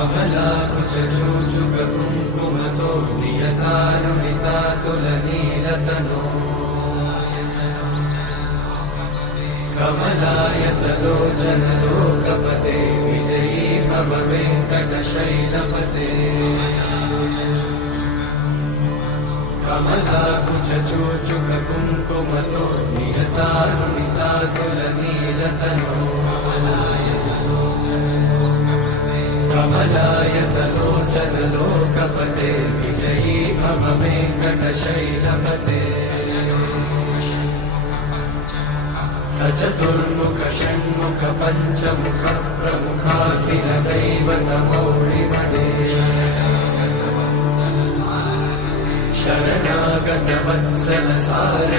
कमलाकुचूचुककुङ्कुमतो नियतारुणितातुलनीलतनो कमलायतलोचनलोकपते विजयी भव वेङ्कटशैलपते कमलाकुचूचुककुङ्कुमतो नियतारुणितातुलनीलतनो कमलायतलोचनलोकपते विजयी भव वेङ्कटशैलपते सचतुर्मुख षण्मुख पञ्चमुख प्रमुखाखिल दैवतमौळिमणे शरणागत वत्सल सार